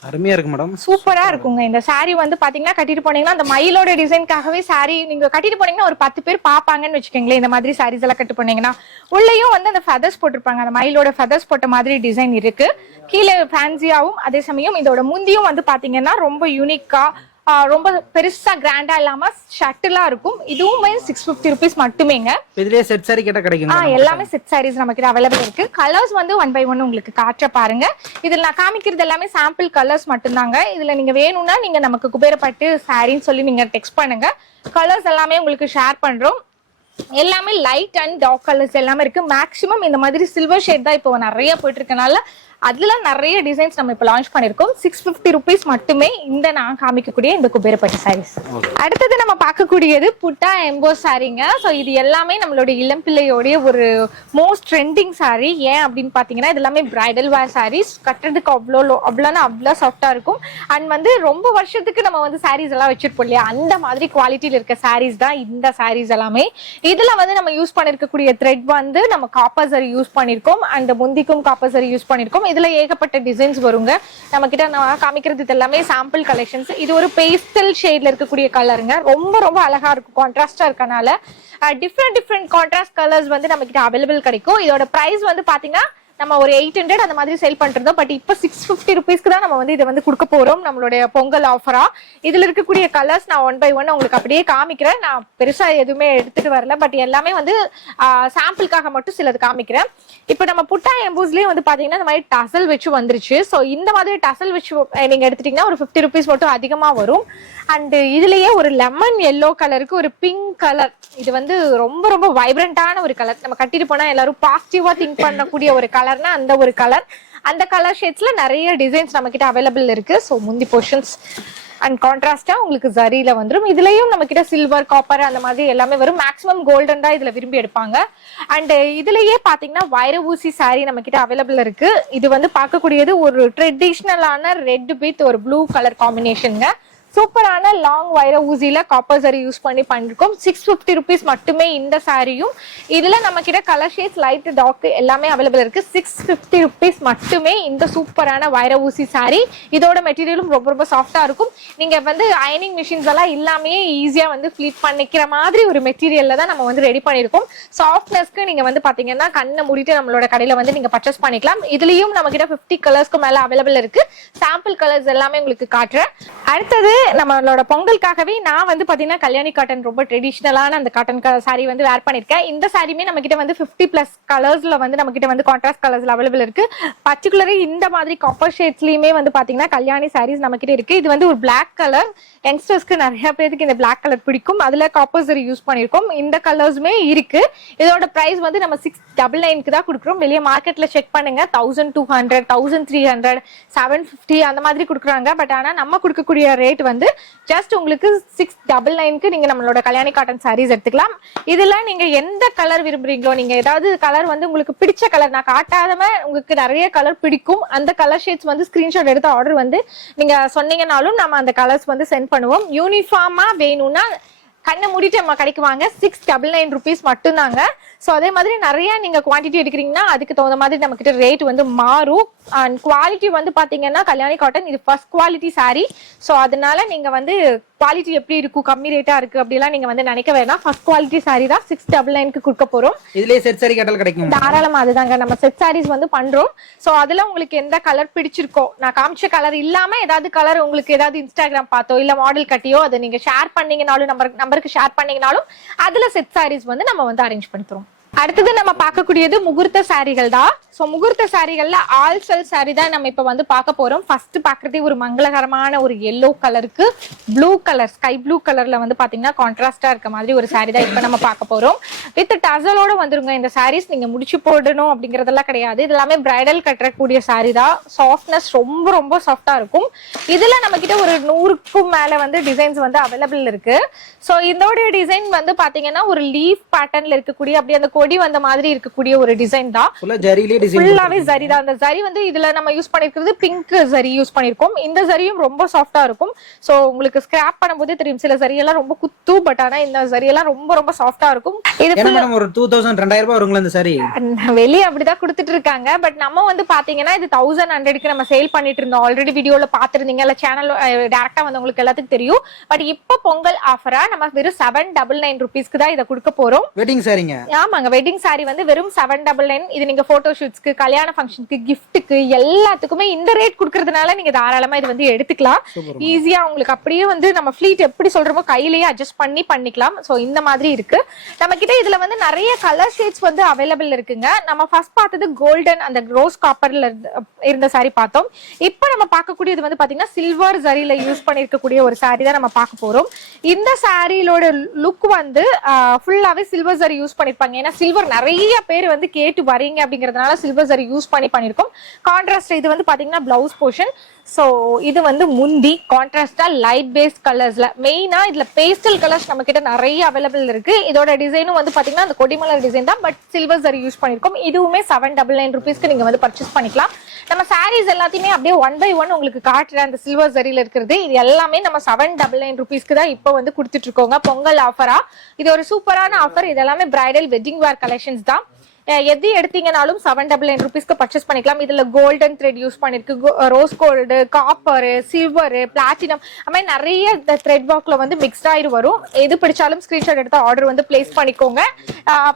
அருமையா இருக்கு மேடம், சூப்பரா இருக்குங்க. இந்த சாரி வந்து பாத்தீங்கன்னா கட்டிட்டு போனீங்கன்னா அந்த மயிலோட டிசைனுக்காகவே சாரி நீங்க கட்டிட்டு போனீங்கன்னா ஒரு 10 பேர் பாப்பாங்கன்னு வச்சுக்கோங்களேன். இந்த மாதிரி சாரீஸ் எல்லாம் கட்டு போனீங்கன்னா உள்ளேயும் வந்து அந்த ஃபெதர்ஸ் போட்டிருப்பாங்க, அந்த மயிலோட ஃபெதர்ஸ் போட்ட மாதிரி டிசைன் இருக்கு. கீழே ஃபேன்சியாவும் அதே சமயம் இதோட முந்தியும் வந்து பாத்தீங்கன்னா ரொம்ப யூனிக்கா ரொம்ப பெருசா கிராண்டா இல்லாம ஷட்டிலா இருக்கும். இதுவுமே 650 ருபீஸ் மட்டுமேங்க. இதுலயே செட் சாரி கேட்டா கிடைக்கும். எல்லாமே செட் சாரீஸ் நம்ம கிட்ட அவைலபிள் இருக்கு. கலர்ஸ் வந்து 1 by 1 உங்களுக்கு காற்ற பாருங்க. இதுல நான் காமிக்கிறது எல்லாமே சாம்பிள் கலர்ஸ் மட்டும்தாங்க. இதுல நீங்க வேணும்னா நீங்க நமக்கு குபேரப்பட்டு சாரின்னு சொல்லி நீங்க டெக்ஸ்ட் பண்ணுங்க, கலர்ஸ் எல்லாமே உங்களுக்கு ஷேர் பண்றோம். எல்லாமே லைட் அண்ட் டார்க் கலர்ஸ் எல்லாமே இருக்கு. மேக்ஸிமம் இந்த மாதிரி சில்வர் ஷேட் தான் இப்போ நிறைய போயிட்டு இருக்கனால அதுல நிறைய டிசைன்ஸ் நம்ம இப்ப லான்ச் பண்ணிருக்கோம். 650 ருபீஸ் மட்டுமே இந்த நான் காமிக்கக்கூடிய இந்த குபேரப்பட்டு சாரீஸ். அடுத்தது நம்ம பார்க்கக்கூடியது புட்டா எம்போ சாரீங்க. ஸோ இது எல்லாமே நம்மளுடைய இளம் பிள்ளையோடைய ஒரு மோஸ்ட் ட்ரெண்டிங் சாரீ. ஏன் அப்படின்னு பாத்தீங்கன்னா இது எல்லாமே பிரைடல் வேர் சாரீஸ், கட்டுறதுக்கு அவ்வளோ சாஃப்டா இருக்கும். அண்ட் வந்து ரொம்ப வருஷத்துக்கு நம்ம வந்து சாரீஸ் எல்லாம் வச்சிருப்போம் இல்லையா, அந்த மாதிரி குவாலிட்டியில இருக்க சாரீஸ் தான் இந்த சாரீஸ் எல்லாமே. இதுல வந்து நம்ம யூஸ் பண்ணிருக்கக்கூடிய த்ரெட் வந்து நம்ம காப்பர் ஜரி யூஸ் பண்ணிருக்கோம், அண்ட் முந்திக்கும் காப்பர் ஜரி யூஸ் பண்ணிருக்கோம். இதுல ஏகப்பட்ட டிசைன்ஸ் வருங்க. நம்ம கிட்ட நான் காமிக்கிறது இது எல்லாமே சாம்பிள் கலெக்ஷன்ஸ். இது ஒரு பேஸ்டல் ஷேட்ல இருக்கக்கூடிய கலருங்க, ரொம்ப ரொம்ப அழகா இருக்கும், கான்ட்ராஸ்டா இருக்கனால டிஃப்ரெண்ட் கான்ட்ராஸ்ட் கலர்ஸ் வந்து நம்ம கிட்ட அவைலபிள் கிடைக்கும். இதோட பிரைஸ் வந்து பாத்தீங்கன்னா நம்ம ஒரு 800 அந்த மாதிரி சேல் பண்றோம். பட் இப்ப 650 ருபீஸ்க்கு தான் நம்ம வந்து இதை வந்து கொடுக்க போறோம் நம்மளுடைய பொங்கல் ஆஃபரா. இதுல இருக்கக்கூடிய கலர்ஸ் நான் 1 by 1 உங்களுக்கு அப்படியே காமிக்கிறேன். நான் பெருசா எதுவுமே எடுத்துட்டு வரல, பட் எல்லாமே வந்து சாம்பிளுக்காக மட்டும் சிலது காமிக்கிறேன். இப்ப நம்ம புட்டா எம்பூஸ்லயே வந்து பாத்தீங்கன்னா இந்த மாதிரி டசல் வச்சு வந்துருச்சு. ஸோ இந்த மாதிரி டசல் வச்சு நீங்க எடுத்துட்டீங்கன்னா ஒரு 50 ருபீஸ் மட்டும் அதிகமா வரும். அண்ட் இதுலயே ஒரு லெமன் எல்லோ கலருக்கு ஒரு பிங்க் கலர், இது வந்து ரொம்ப ரொம்ப வைப்ரண்டான ஒரு கலர். நம்ம கட்டிட்டு போனா எல்லாரும் பாசிட்டிவா திங்க் பண்ணக்கூடிய ஒரு கலர்னா அந்த ஒரு கலர். அந்த கலர் ஷேட்ஸ்ல நிறைய டிசைன்ஸ் நம்ம கிட்ட அவைலபிள் இருக்கு. ஸோ முந்தி போர்ஷன்ஸ் அண்ட் கான்ட்ராஸ்டா உங்களுக்கு ஜரியில வந்துடும். இதுலயும் நம்ம கிட்ட சில்வர் காப்பர் அந்த மாதிரி எல்லாமே வரும். மேக்ஸிமம் கோல்டன் தான் இதுல விரும்பி எடுப்பாங்க. அண்ட் இதுலயே பாத்தீங்கன்னா வைர ஊசி சாரி நம்ம கிட்ட அவைலபிள் இருக்கு. இது வந்து பார்க்கக்கூடியது ஒரு ட்ரெடிஷ்னலான ரெட் வித் ஒரு ப்ளூ கலர் காம்பினேஷனுங்க. சூப்பரான லாங் வைர ஊசியில காப்பர் ஜரி யூஸ் பண்ணி பண்ணிருக்கோம். 650 ருபீஸ் மட்டுமே இந்த சாரியும். இதுல நம்ம கிட்ட கலர் ஷேட்ஸ் லைட் டார்க் எல்லாமே அவைலபிள் இருக்கு. 650 ருபீஸ் மட்டுமே இந்த சூப்பரான வைர ஊசி சாரி. இதோட மெட்டீரியலும் ரொம்ப ரொம்ப சாஃப்டா இருக்கும். நீங்க வந்து அயனிங் மிஷின்ஸ் எல்லாம் இல்லாமே ஈஸியா வந்து ஃபிளிப் பண்ணிக்கிற மாதிரி ஒரு மெட்டீரியல்ல தான் நம்ம வந்து ரெடி பண்ணிருக்கோம். சாஃப்ட்னஸ்க்கு நீங்க வந்து பாத்தீங்கன்னா கண்ணை மூடிட்டு நம்மளோட கடையில வந்து நீங்க பர்ச்சேஸ் பண்ணிக்கலாம். இதுலயும் நம்ம கிட்ட 50 கலர்ஸ்க்கு மேல அவைலபிள் இருக்கு. சாம்பிள் கலர்ஸ் எல்லாமே உங்களுக்கு காட்டுறேன். அடுத்தது நம்மளோட பொங்கலுக்காகவே நான் வந்து பாத்தீங்கன்னா கல்யாணி காட்டன் ரொம்ப ட்ரெடிஷ்னலான அந்த காட்டன் சாரி வந்து வேர் பண்ணிருக்கேன். இந்த சாரியுமே நம்ம கிட்ட வந்து 50+ கலர்ஸ்ல வந்து நம்ம கிட்ட வந்து கான்ட்ராஸ்ட் கலர்ஸ்ல அவைலபிள் இருக்கு. பர்டிகுலரா இந்த மாதிரி காப்பர் ஷேட்ஸ்லயுமே வந்து பாத்தீங்கன்னா கல்யாணி சாரீஸ் நம்ம கிட்ட இருக்கு. இது வந்து ஒரு பிளாக் கலர், யங்ஸ்டர்ஸ்க்கு நிறைய பேருக்கு இந்த பிளாக் கலர் பிடிக்கும். அதுல காப்பர் ஜரி யூஸ் பண்ணிருக்கோம். இந்த கலர்ஸுமே இருக்கு. இதோட பிரைஸ் வந்து நம்ம 699க்கு தான் கொடுக்குறோம். வெளியே மார்க்கெட்ல செக் பண்ணுங்க 1200, 1300, 750 அந்த மாதிரி கொடுக்குறாங்க. பட் ஆனா நம்ம கொடுக்கக்கூடிய ரேட் வந்து ஜஸ்ட் உங்களுக்கு 699க்கு நீங்க நம்மளோட கல்யாணி காட்டன் சாரீஸ் எடுத்துக்கலாம். இதுல நீங்க எந்த கலர் விரும்புறீங்களோ, நீங்க ஏதாவது கலர் வந்து உங்களுக்கு பிடிச்ச கலர், நான் காட்டாதவ உங்களுக்கு நிறைய கலர் பிடிக்கும், அந்த கலர் ஷேட்ஸ் வந்து ஸ்கிரீன்ஷாட் எடுத்து ஆர்டர் வந்து நீங்க சொன்னீங்கன்னாலும் நம்ம அந்த கலர்ஸ் வந்து சென்ட் பண்ணுவோம். யூனிஃபார்மா வேணும்னா கண்ணை மூடிட்டு நம்ம கடைக்கு வாங்க. 699 ருபீஸ் மட்டும்தாங்க. ஸோ அதே மாதிரி நிறைய நீங்க குவான்டிட்டி எடுக்கிறீங்கன்னா அதுக்கு தகுந்த மாதிரி நம்ம கிட்ட ரேட் வந்து மாறும். அண்ட் குவாலிட்டி வந்து பாத்தீங்கன்னா கல்யாணி காட்டன் இது ஃபர்ஸ்ட் குவாலிட்டி சாரி. ஸோ அதனால நீங்க வந்து குவாலிட்டி எப்படி இருக்கும், கம்மி ரேட்டா இருக்கு அப்படிலாம் நீங்க வந்து நினைக்க வேணாம். ஃபர்ஸ்ட் குவாலிட்டி சாரி தான் 699க்கு கொடுக்க போறோம். இதுலயே செட் சாரி கேட்டால் கிடைக்கும் தாராளமா. அதுதாங்க நம்ம செட் சாரீஸ் வந்து பண்றோம். சோ அதுல உங்களுக்கு எந்த கலர் பிடிச்சிருக்கோ, நான் காமிச்ச கலர் இல்லாம ஏதாவது கலர் உங்களுக்கு ஏதாவது இன்ஸ்டாகிராம் பார்த்தோ இல்ல மாடல் கட்டியோ அதை நீங்க ஷேர் பண்ணீங்கனாலும் நம்பருக்கு ஷேர் பண்ணீங்கனாலும் அதுல செட் சாரீஸ் வந்து நம்ம வந்து அரேஞ்ச் பண்ணி தரோம். அடுத்தது நம்ம பார்க்கக்கூடியது முகூர்த்த சாரிகள் தான். சோ முகூர்த்த சாரிகள்ல ஆல் செல் சாரி தான் நம்ம இப்ப வந்து பார்க்க போறோம். ஃபர்ஸ்ட் பாக்குறதே ஒரு மங்களகரமான ஒரு எல்லோ கலருக்கு ப்ளூ கலர், ஸ்கை ப்ளூ கலர்ல வந்து பாத்தீங்கன்னா கான்ட்ராஸ்டா இருக்க மாதிரி ஒரு சாரி தான் இப்ப நம்ம பார்க்க போறோம். வித் டசலோட வந்துருங்க இந்த சாரீஸ். நீங்க முடிச்சு போடணும் அப்படிங்கறதெல்லாம் கிடையாது. இது எல்லாமே பிரைடல் கட்டக்கூடிய சாரி தான். சாஃப்ட்னஸ் ரொம்ப ரொம்ப சாஃப்டா இருக்கும். இதுல நம்ம கிட்ட ஒரு 100க்கும் மேல வந்து டிசைன்ஸ் வந்து அவைலபிள் இருக்கு. சோ இதோட டிசைன் வந்து பாத்தீங்கன்னா ஒரு லீஃப் பேட்டர்ன்ல இருக்கக்கூடிய அப்படியே அந்த கொடி வந்த மாதிரி இருக்கக்கூடிய ஒரு டிசைன் தான். ஃபுல்லாவே ஜரி தான். அந்த ஜரி வந்து இதுல நம்ம யூஸ் பண்ணிருக்கிறது பிங்க் ஜரி யூஸ் பண்ணிருக்கோம். இந்த ஜரியும் ரொம்ப சாஃப்டா இருக்கும். சோ உங்களுக்கு ஸ்கிராப் பண்ணும்போதே தெரியும் சில ஜரி எல்லாம் ரொம்ப குத்து, பட் ஆனா இந்த ஜரி எல்லாம் ரொம்ப ரொம்ப சாஃப்டா இருக்கும். இது ஒரு 2000-2000 ரூபாய் வருங்களா இந்த சாரி? வெளியே அப்படிதான் கொடுத்துட்டு இருக்காங்க. பட் நம்ம வந்து பாத்தீங்கன்னா இது 1100க்கு நம்ம சேல் பண்ணிட்டு இருந்தோம். ஆல்ரெடி வீடியோல பாத்துருந்தீங்க, இல்ல சேனல் டைரக்டா வந்து உங்களுக்கு எல்லாத்துக்கும் தெரியும். பட் இப்ப பொங்கல் ஆஃபரா நம்ம வெறும் 799 ருபீஸ்க்கு தான் இதை கொடுக்க போறோம். வெட்டிங் சாரிங்க. ஆமாங்க, வெட்டிங் சாரி வந்து வெறும் 799. இது நீங்க போட்டோ ஷூட்ஸ்க்கு, கல்யாண ஃபங்க்ஷனுக்கு, கிஃப்ட்டுக்கு எல்லாத்துக்குமே இந்த ரேட் கொடுக்கறதுனால நீங்க தாராளமா இது வந்து எடுத்துக்கலாம். ஈஸியா உங்களுக்கு அப்படியே வந்து நம்ம ஃபிளீட் எப்படி சொல்றோமோ கையிலேயே அட்ஜஸ்ட் பண்ணிக்கலாம். சோ இந்த மாதிரி இருக்கு நம்ம கிட்ட. இதுல வந்து நிறைய கலர் ஷேட்ஸ் வந்து அவைலபிள் இருக்குங்க. நம்ம ஃபர்ஸ்ட் பார்த்தது கோல்டன் அந்த ரோஸ் காப்பர்ல இருந்த சாரி பார்த்தோம். இப்போ நம்ம பார்க்கக்கூடியது வந்து பாத்தீங்கன்னா சில்வர் ஜரியில யூஸ் பண்ணிருக்கக்கூடிய ஒரு சாரி தான் நம்ம பார்க்க போறோம். இந்த சாரியோட லுக் வந்து ஃபுல்லாவே சில்வர் ஜரி யூஸ் பண்ணிருப்பாங்க. ஏன்னா சில்வர் நிறைய பேர் வந்து கேட்டு வரீங்க அப்படிங்கறதுனால சில்வர் ஜரி யூஸ் பண்ணிருக்கோம். கான்ட்ராஸ்ட் இது வந்து பாத்தீங்கன்னா பிளவுஸ் போர்ஷன். சோ இது வந்து முந்தி கான்ட்ராஸ்டா லைட் பேஸ் கலர்ஸ்ல, மெயினா இதுல பேஸ்டல் கலர்ஸ் நம்ம கிட்ட நிறைய அவைலபிள் இருக்கு. இதோட டிசைனும் வந்து பாத்தீங்கன்னா அந்த கொடிமலர் டிசைன் தான், பட் சில்வர் ஜரி யூஸ் பண்ணிருக்கோம். இதுவுமே 799 ருபீஸ்க்கு நீங்க வந்து பர்ச்சேஸ் பண்ணிக்கலாம். நம்ம சாரீஸ் எல்லாத்தையுமே அப்படியே 1 by 1 உங்களுக்கு காட்டுற அந்த சில்வர் ஜரியில இருக்கிறது இது எல்லாமே நம்ம 799 ருபீஸ்க்கு தான் இப்போ வந்து கொடுத்துட்டு இருக்கோங்க பொங்கல் ஆஃபரா. இது ஒரு சூப்பரான ஆஃபர். இது எல்லாமே பிரைடல் வெட்டிங் வேர் கலெக்ஷன்ஸ் தான். எது எடுத்தீங்கனாலும் 799 ருபீஸ்க்கு பர்ச்சேஸ் பண்ணிக்கலாம். இதுல கோல்டன் த்ரெட் யூஸ் பண்ணிருக்கு, rose gold, copper, silver, platinum, அது மாதிரி நிறைய த்ரெட் ஒர்க்ல வந்து மிக்ஸ்ட் ஆயிரு வரும். எது பிடிச்சாலும் ஸ்கிரீன்ஷாட் எடுத்து ஆர்டர் வந்து பிளேஸ் பண்ணிக்கோங்க.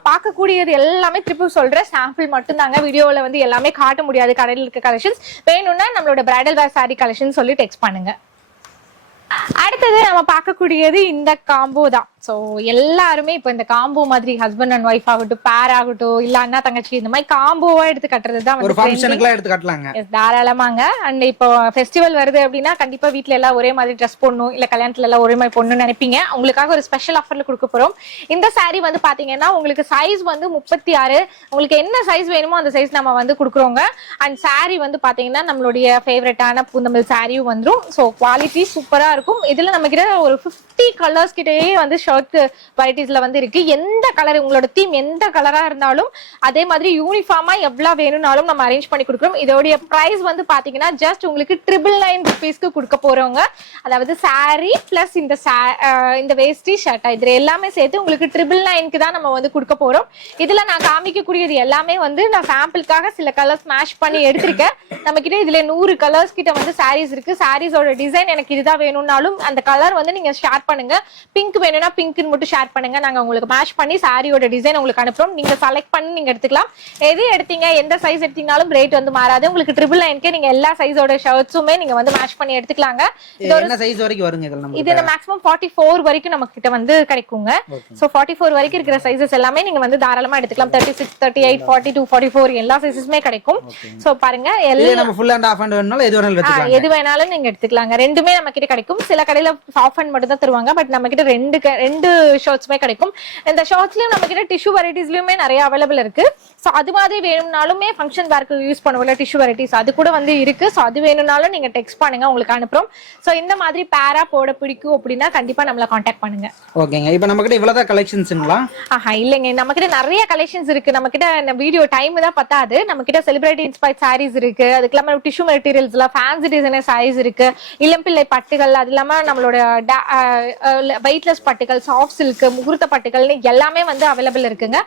பார்க்கக்கூடியது எல்லாமே திருப்பி சொல்றேன், சாம்பிள் மட்டும் தாங்க. வீடியோல வந்து எல்லாமே காட்ட முடியாது. கடையில் இருக்க கலெக்ஷன்ஸ் வேணும்னா நம்மளோட பிரைடல் வேர் சாரி கலெக்ஷன் சொல்லி டெக்ஸ்ட் பண்ணுங்க. அடுத்தது நம்ம பார்க்கக்கூடியது இந்த காம்போ தான். சோ எல்லாருமே இப்ப இந்த காம்போ மாதிரி ஹஸ்பண்ட் அண்ட் ஒய்ஃப் ஆகட்டும், பேர் ஆகட்டும், இல்ல அண்ணா தங்கச்சி, இந்த மாதிரி காம்போவா எடுத்து கட்டுறதுதான் ஒரு ஃபங்க்ஷனுக்குலாம் எடுத்து கட்டலாங்க. தாராளமாங்க. அண்ட் இப்போ ஃபெஸ்டிவல் வருது அப்படின்னா கண்டிப்பா வீட்ல எல்லாம் ஒரே மாதிரி ட்ரெஸ் போடணும், இல்ல கல்யாணத்துல எல்லாம் ஒரே மாதிரி போடணும்னு நினைப்பீங்க. உங்களுக்காக ஒரு ஸ்பெஷல் ஆஃபர்ல கொடுக்க போறோம். இந்த சாரி வந்து பாத்தீங்கன்னா உங்களுக்கு சைஸ் வந்து 36. உங்களுக்கு என்ன சைஸ் வேணுமோ அந்த சைஸ் நம்ம வந்து கொடுக்குறோங்க. அண்ட் சாரி வந்து பாத்தீங்கன்னா நம்மளுடைய ஃபேவரட்டான பூந்தமிழ் சாரியும் வந்துடும். ஸோ குவாலிட்டி சூப்பரா இருக்கும். இதுல நம்ம கிட்ட ஒரு 50 கலர்ஸ் கிட்டயே வந்து ஷர்ட் வெரைட்டிஸ்ல வந்து இருக்கு. எந்த கலர் உங்களோட தீம் எந்த கலரா இருந்தாலும் அதே மாதிரி யூனிஃபார்மா எவ்வளவு வேணும்னாலும் நம்ம அரேஞ்ச் பண்ணி கொடுக்குறோம். இதோடைய பிரைஸ் வந்து பாத்தீங்கன்னா ஜஸ்ட் உங்களுக்கு 999 ருபீஸ்க்கு கொடுக்க போறோங்க. அதாவது சாரி பிளஸ் இந்த வேஷ்டி ஷர்ட் இது எல்லாமே சேர்த்து உங்களுக்கு 999க்கு தான் நம்ம வந்து கொடுக்க போறோம். இதுல நான் காமிக்கக்கூடியது எல்லாமே வந்து நான் சாம்பிளுக்காக சில கலர்ஸ் மேட்ச் பண்ணி எடுத்திருக்கேன். நம்ம கிட்ட இதுல 100 கலர்ஸ் கிட்ட வந்து சாரீஸ் இருக்கு. சாரீஸோட டிசைன் எனக்கு இதுதான் வேணும்னாலும் அந்த கலர் வந்து நீங்க ஷேர் பண்ணுங்க. பிங்க் வேணும்னா பிங்க்னு மட்டும் ஷேர் பண்ணுங்க. நாங்க உங்களுக்கு மேட்ச் பண்ணி சாரியோட டிசைன் உங்களுக்கு அனுப்புறோம். நீங்க செலக்ட் பண்ணி நீங்க எடுத்துக்கலாம். எது எடுத்தீங்க, எந்த சைஸ் எடுத்தீங்கனாலும் ரேட் வந்து மாறாது. உங்களுக்கு 999க்கு நீங்க எல்லா சைஸோட ஷர்ட்ஸுமே நீங்க வந்து மேட்ச் பண்ணி எடுத்துக்கலாங்க. என்ன சைஸ் வரைக்கும் வருங்க இதெல்லாம்? இது மேக்ஸிமம் 44 வரைக்கும் நம்ம கிட்ட வந்து கிடைக்குங்க. சோ 44 வரைக்கும் இருக்கிற சைஸஸ் எல்லாமே நீங்க வந்து தாராளமா எடுத்துக்கலாம். 36, 38, 42, 44 எல்லா சைஸஸுமே கிடைக்கும். சோ பாருங்க, நம்ம ஃபுல் அண்ட் ஆஃப் அண்ட் வேணும்னாலும் எது வேணாலும் நீங்க எடுத்துக்கலாங்க. ரெண்டுமே நம்ம கிட்ட கிடைக்கும். சில கடையில ஆஃப் அண்ட் மட்டும் தான் தருவாங்க. பட் நம்ம கிட்ட ரெண்டு ஷர்ட்ஸ்மே கிடைக்கும். இந்த ஷர்ட்ஸ்லயும் நம்ம கிட்ட டிஷ்யூ வெரைட்டிஸ்லயுமே நிறைய அவைலபிள் இருக்கு. சோ அது மாதிரி வேணும்னாலுமே ஃபங்க்ஷன் வேர்க்கு யூஸ் பண்ணுவோம்ல டிஷ்யூ வெரைட்டிஸ், அது கூட வந்து இருக்கு. சோ அது வேணும்னாலும் நீங்க டெக்ஸ்ட் பண்ணுங்க, உங்களுக்கு அனுப்புறோம். சோ இந்த மாதிரி பேரா போட பிடிக்கும் அப்படின்னா கண்டிப்பா நம்மள கான்டாக்ட் பண்ணுங்க. ஓகேங்க. இப்போ நம்ம கிட்ட இவ்வளவுதான் கலெக்ஷன்ஸ்ங்களா? இல்லைங்க, நம்ம கிட்ட நிறைய கலெக்ஷன்ஸ் இருக்கு. நம்ம கிட்ட வீடியோ டைம் தான் பத்தாது. நம்ம கிட்ட செலிபிரிட்டி இன்ஸ்பயர்ட் சாரீஸ் இருக்கு. அதுக்கு இல்லாம டிஷ்யூ மெட்டீரியல்ஸ்ல ஃபேன்சி டிசைனர் சாரீஸ் இருக்கு. இளம்பிள்ளை பட்டுகள், அது இல்லாம நம்மளோட வெயிட்லெஸ் பட்டுகள், சாஃப்ட் சில்க், முகூர்த்த பட்டுகள்னு எல்லாமே வந்து அவைலபிள் இருக்குங்க.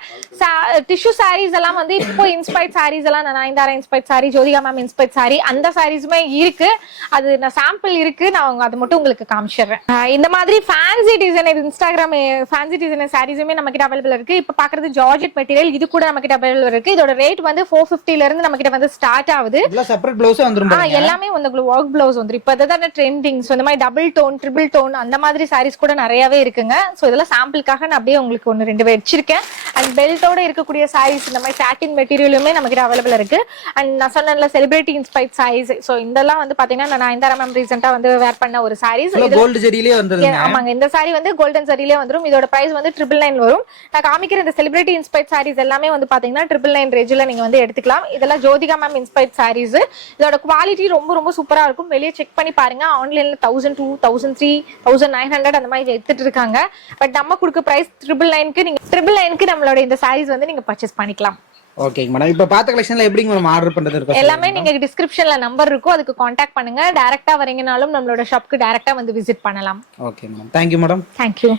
டிஷ்யூ சாரீஸ் எல்லாம் வந்து இப்போ இன்ஸ்பயர்ட் சாரீஸ் எல்லாம் Nayanthara inspired sorry, Jyothika ma'am inspired sorry, அந்த சாரீஸுமே இருக்கு. அது நான் சாம்பிள் இருக்கு, நான் அது மட்டும் உங்களுக்கு காமிச்சிடுறேன். இந்த மாதிரி fancy designer Instagram fancy designer சாரீஸுமே நம்ம கிட்ட அவைலபிள் இருக்கு. இப்போ பாக்குறது ஜார்ஜெட் மெட்டீரியல், இது கூட நம்ம கிட்ட அவைலபிள் இருக்கு. இதோட ரேட் வந்து 450ல இருந்து நம்ம கிட்ட வந்து ஸ்டார்ட் ஆகுது. செப்பரேட் ப்ளவுஸ் வந்துரும். எல்லாமே வந்து உங்களுக்கு ஒர்க் ப்ளவுஸ் வந்துரும். இப்போ அதான் ட்ரெண்டிங். இந்த மாதிரி டபுள் டோன், ட்ரிபிள் டோன் அந்த மாதிரி சாரீஸ் கூட நிறையவே இருக்குங்க. சோ இதெல்லாம் சாம்பிளுக்காக நான் அப்படியே உங்களுக்கு 1-2 வச்சிருக்கேன். அண்ட் பெல்ட்டோட இருக்கக்கூடிய சாரீஸ் இந்த மாதிரி சாட்டின் மெட்டீரியலுமே நம்ம கிட்ட அவைலபிள் இருக்கு. அண்ட் நான் சொன்னேன்ல செலிபிரிட்டி இன்ஸ்பைர்ட் சாரீஸ், சோ இதெல்லாம் வந்து பாத்தீங்கன்னா நான் நயன்தாரா மேம் ரீசெண்டா வந்து வேர் பண்ண ஒரு சாரீஸ். கோல்டு ஜெரியிலே வந்துருங்க. ஆமாங்க, இந்த சாரி வந்து கோல்டன் ஜரியிலே வந்துரும். இதோட பிரைஸ் வந்து 999 வரும். நான் காமிக்கிற இந்த செலிபிரிட்டி இன்ஸ்பைர்ட் சாரீஸ் எல்லாமே வந்து பாத்தீங்கன்னா 999 ரேஞ்சில நீங்க வந்து எடுத்துக்கலாம். இதெல்லாம் ஜோதிகா மேம் இன்ஸ்பைர்ட் சாரீஸ். இதோட குவாலிட்டி ரொம்ப ரொம்ப சூப்பரா இருக்கும். வெளியே செக் பண்ணி பாருங்க. ஆன்லைன்ல 1002, 1003, 1900 அந்த மாதிரி எடுத்துட்டு இருக்காங்க. பட் நம்ம கொடுக்க பிரைஸ் 999க்கு நீங்க 999க்கு நம்மளோட இந்த சாரீஸ் வந்து நீங்க பர்ச்சேஸ் பண்ணிக்கலாம். ஓகேங்க மேடம். இப்ப பார்த்த கலெக்ஷன்ல எப்படிங்க மேடம் ஆர்டர் பண்றது இருக்கு? எல்லாமே நீங்க டிஸ்கிரிப்ஷன்ல நம்பர் இருக்கும், அதுக்கு காண்டாக்ட் பண்ணுங்க. டைரக்டா வரீங்கனாலும் நம்மளோட ஷாப்க்கு டைரக்டா வந்து விசிட் பண்ணலாம். Okay madam. Thank you madam. Thank you.